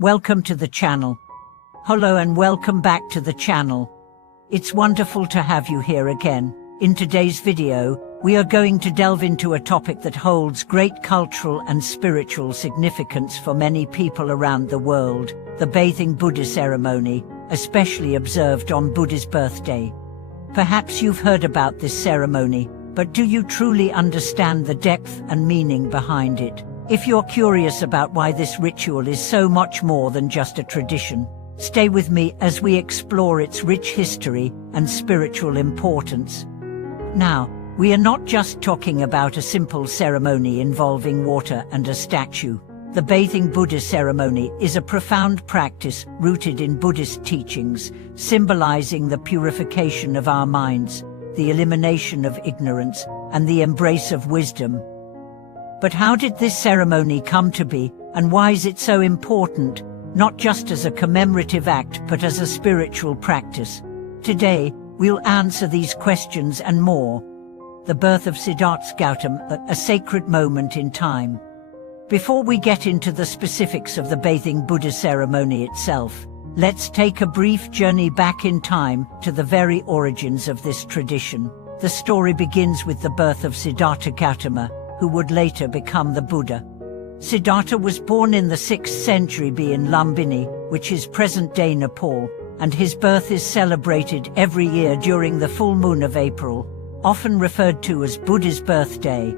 Welcome to the channel. Hello and welcome back to the channel. It's wonderful to have you here again. In today's video, we are going to delve into a topic that holds great cultural and spiritual significance for many people around the world, the bathing Buddha ceremony, especially observed on Buddha's birthday. Perhaps you've heard about this ceremony, but do you truly understand the depth and meaning behind it? If you're curious about why this ritual is so much more than just a tradition, stay with me as we explore its rich history and spiritual importance. Now, we are not just talking about a simple ceremony involving water and a statue. The bathing Buddha ceremony is a profound practice rooted in Buddhist teachings, symbolizing the purification of our minds, the elimination of ignorance, and the embrace of wisdom. But how did this ceremony come to be, and why is it so important, not just as a commemorative act but as a spiritual practice? Today, we'll answer these questions and more. The birth of Siddhartha Gautama, a sacred moment in time. Before we get into the specifics of the bathing Buddha ceremony itself, let's take a brief journey back in time to the very origins of this tradition. The story begins with the birth of Siddhartha Gautama, who would later become the Buddha. Siddhartha was born in the 6th century BC in Lumbini, which is present-day Nepal, and his birth is celebrated every year during the full moon of April, often referred to as Buddha's birthday.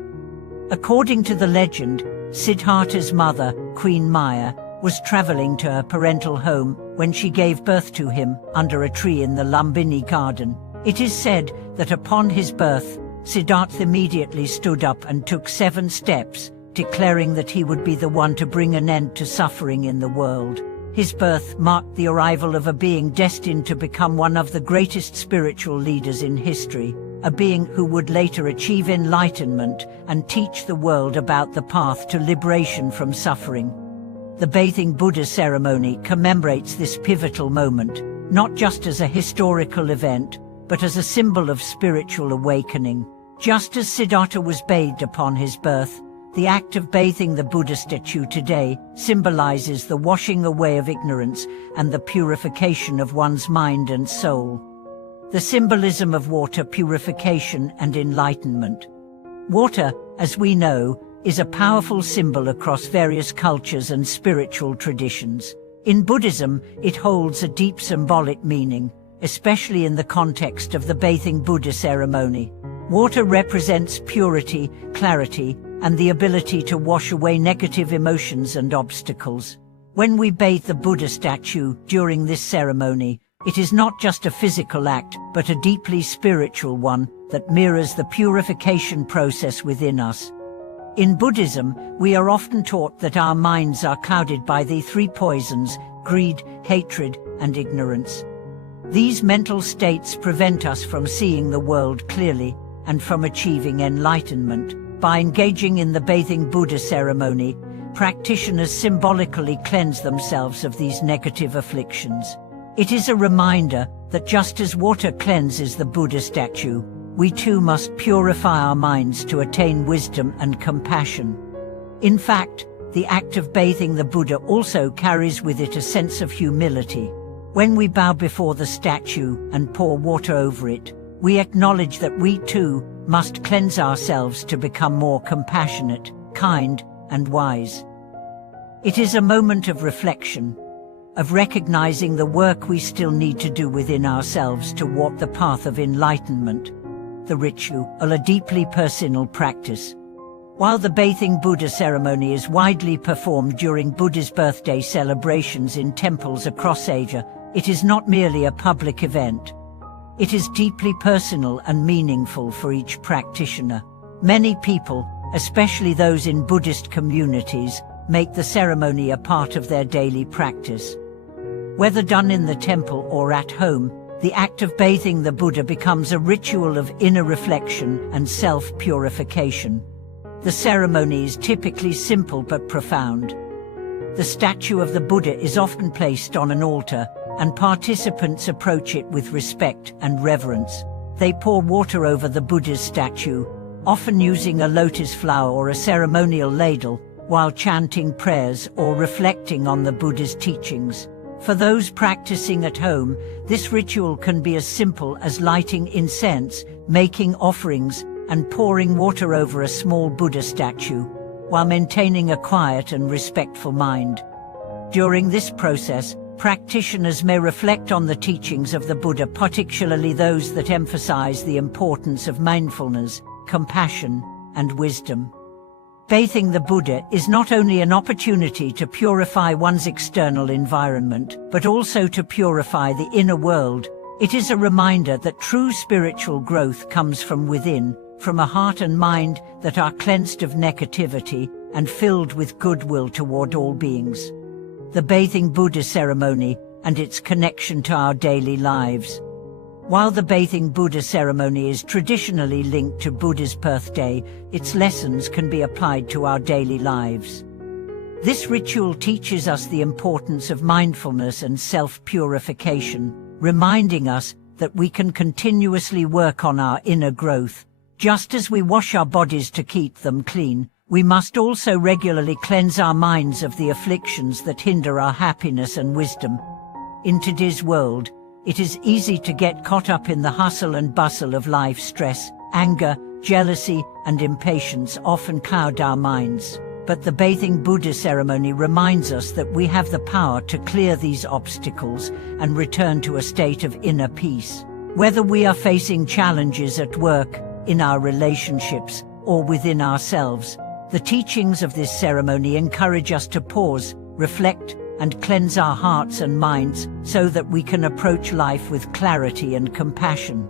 According to the legend, Siddhartha's mother, Queen Maya, was traveling to her parental home when she gave birth to him under a tree in the Lumbini garden. It is said that upon his birth, Siddhartha immediately stood up and took 7 steps, declaring that he would be the one to bring an end to suffering in the world. His birth marked the arrival of a being destined to become one of the greatest spiritual leaders in history, a being who would later achieve enlightenment and teach the world about the path to liberation from suffering. The bathing Buddha ceremony commemorates this pivotal moment, not just as a historical event, but as a symbol of spiritual awakening. Just as Siddhartha was bathed upon his birth, the act of bathing the Buddha statue today symbolizes the washing away of ignorance and the purification of one's mind and soul. The symbolism of water purification and enlightenment. Water, as we know, is a powerful symbol across various cultures and spiritual traditions. In Buddhism, it holds a deep symbolic meaning, especially in the context of the bathing Buddha ceremony. Water represents purity, clarity, and the ability to wash away negative emotions and obstacles. When we bathe the Buddha statue during this ceremony, it is not just a physical act, but a deeply spiritual one that mirrors the purification process within us. In Buddhism, we are often taught that our minds are clouded by the 3 poisons: greed, hatred, and ignorance. These mental states prevent us from seeing the world clearly and from achieving enlightenment. By engaging in the bathing Buddha ceremony, practitioners symbolically cleanse themselves of these negative afflictions. It is a reminder that just as water cleanses the Buddha statue, we too must purify our minds to attain wisdom and compassion. In fact, the act of bathing the Buddha also carries with it a sense of humility. When we bow before the statue and pour water over it, we acknowledge that we too must cleanse ourselves to become more compassionate, kind, and wise. It is a moment of reflection, of recognizing the work we still need to do within ourselves to walk the path of enlightenment. The ritual, a deeply personal practice. While the bathing Buddha ceremony is widely performed during Buddha's birthday celebrations in temples across Asia, it is not merely a public event. It is deeply personal and meaningful for each practitioner. Many people, especially those in Buddhist communities, make the ceremony a part of their daily practice. Whether done in the temple or at home, the act of bathing the Buddha becomes a ritual of inner reflection and self-purification. The ceremony is typically simple but profound. The statue of the Buddha is often placed on an altar, and participants approach it with respect and reverence. They pour water over the Buddha's statue, often using a lotus flower or a ceremonial ladle, while chanting prayers or reflecting on the Buddha's teachings. For those practicing at home, this ritual can be as simple as lighting incense, making offerings, and pouring water over a small Buddha statue, while maintaining a quiet and respectful mind. During this process, practitioners may reflect on the teachings of the Buddha, particularly those that emphasize the importance of mindfulness, compassion, and wisdom. Bathing the Buddha is not only an opportunity to purify one's external environment, but also to purify the inner world. It is a reminder that true spiritual growth comes from within, from a heart and mind that are cleansed of negativity and filled with goodwill toward all beings. The bathing Buddha ceremony and its connection to our daily lives. While the bathing Buddha ceremony is traditionally linked to Buddha's birthday, its lessons can be applied to our daily lives. This ritual teaches us the importance of mindfulness and self-purification, reminding us that we can continuously work on our inner growth. Just as we wash our bodies to keep them clean, we must also regularly cleanse our minds of the afflictions that hinder our happiness and wisdom. In today's world, it is easy to get caught up in the hustle and bustle of life. Stress, anger, jealousy, and impatience often cloud our minds. But the bathing Buddha ceremony reminds us that we have the power to clear these obstacles and return to a state of inner peace. Whether we are facing challenges at work, in our relationships, or within ourselves, the teachings of this ceremony encourage us to pause, reflect, and cleanse our hearts and minds so that we can approach life with clarity and compassion.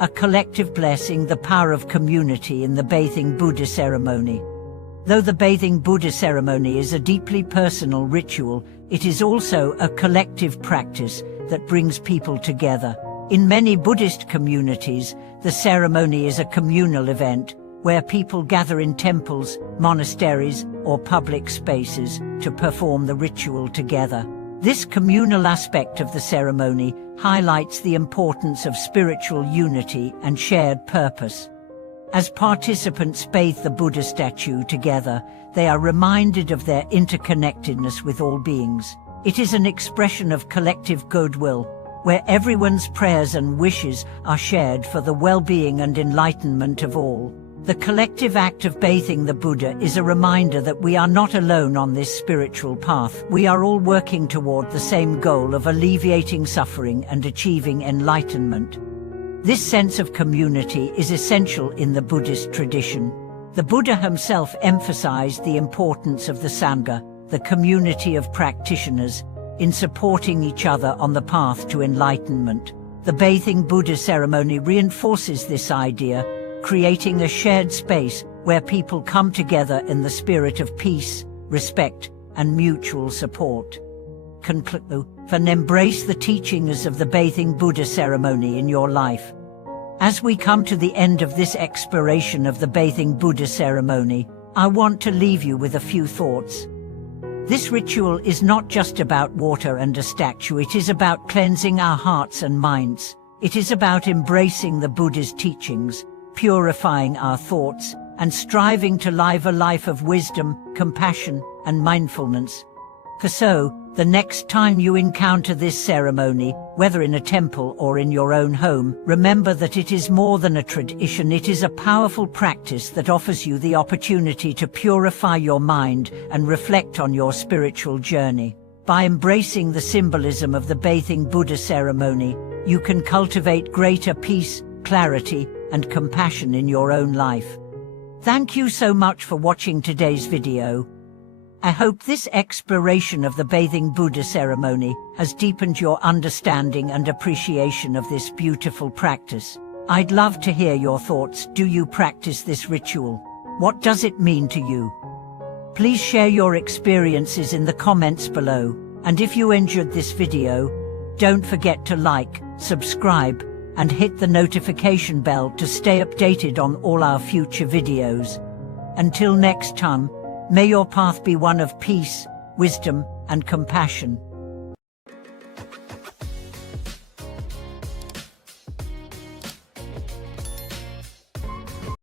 A collective blessing, the power of community in the bathing Buddha ceremony. Though the bathing Buddha ceremony is a deeply personal ritual, it is also a collective practice that brings people together. In many Buddhist communities, the ceremony is a communal event where people gather in temples, monasteries, or public spaces to perform the ritual together. This communal aspect of the ceremony highlights the importance of spiritual unity and shared purpose. As participants bathe the Buddha statue together, they are reminded of their interconnectedness with all beings. It is an expression of collective goodwill, where everyone's prayers and wishes are shared for the well-being and enlightenment of all. The collective act of bathing the Buddha is a reminder that we are not alone on this spiritual path. We are all working toward the same goal of alleviating suffering and achieving enlightenment. This sense of community is essential in the Buddhist tradition. The Buddha himself emphasized the importance of the Sangha, the community of practitioners, in supporting each other on the path to enlightenment. The bathing Buddha ceremony reinforces this idea, creating a shared space where people come together in the spirit of peace, respect, and mutual support. Conclude and embrace the teachings of the bathing Buddha ceremony in your life. As we come to the end of this exploration of the bathing Buddha ceremony, I want to leave you with a few thoughts. This ritual is not just about water and a statue. It is about cleansing our hearts and minds. It is about embracing the Buddha's teachings, purifying our thoughts, and striving to live a life of wisdom, compassion, and mindfulness. So, the next time you encounter this ceremony, whether in a temple or in your own home, remember that it is more than a tradition. It is a powerful practice that offers you the opportunity to purify your mind and reflect on your spiritual journey. By embracing the symbolism of the bathing Buddha ceremony, you can cultivate greater peace, clarity, and compassion in your own life. Thank you so much for watching today's video. I hope this exploration of the bathing Buddha ceremony has deepened your understanding and appreciation of this beautiful practice. I'd love to hear your thoughts. Do you practice this ritual? What does it mean to you? Please share your experiences in the comments below. And if you enjoyed this video, don't forget to like, subscribe, and hit the notification bell to stay updated on all our future videos. Until next time, may your path be one of peace, wisdom, and compassion.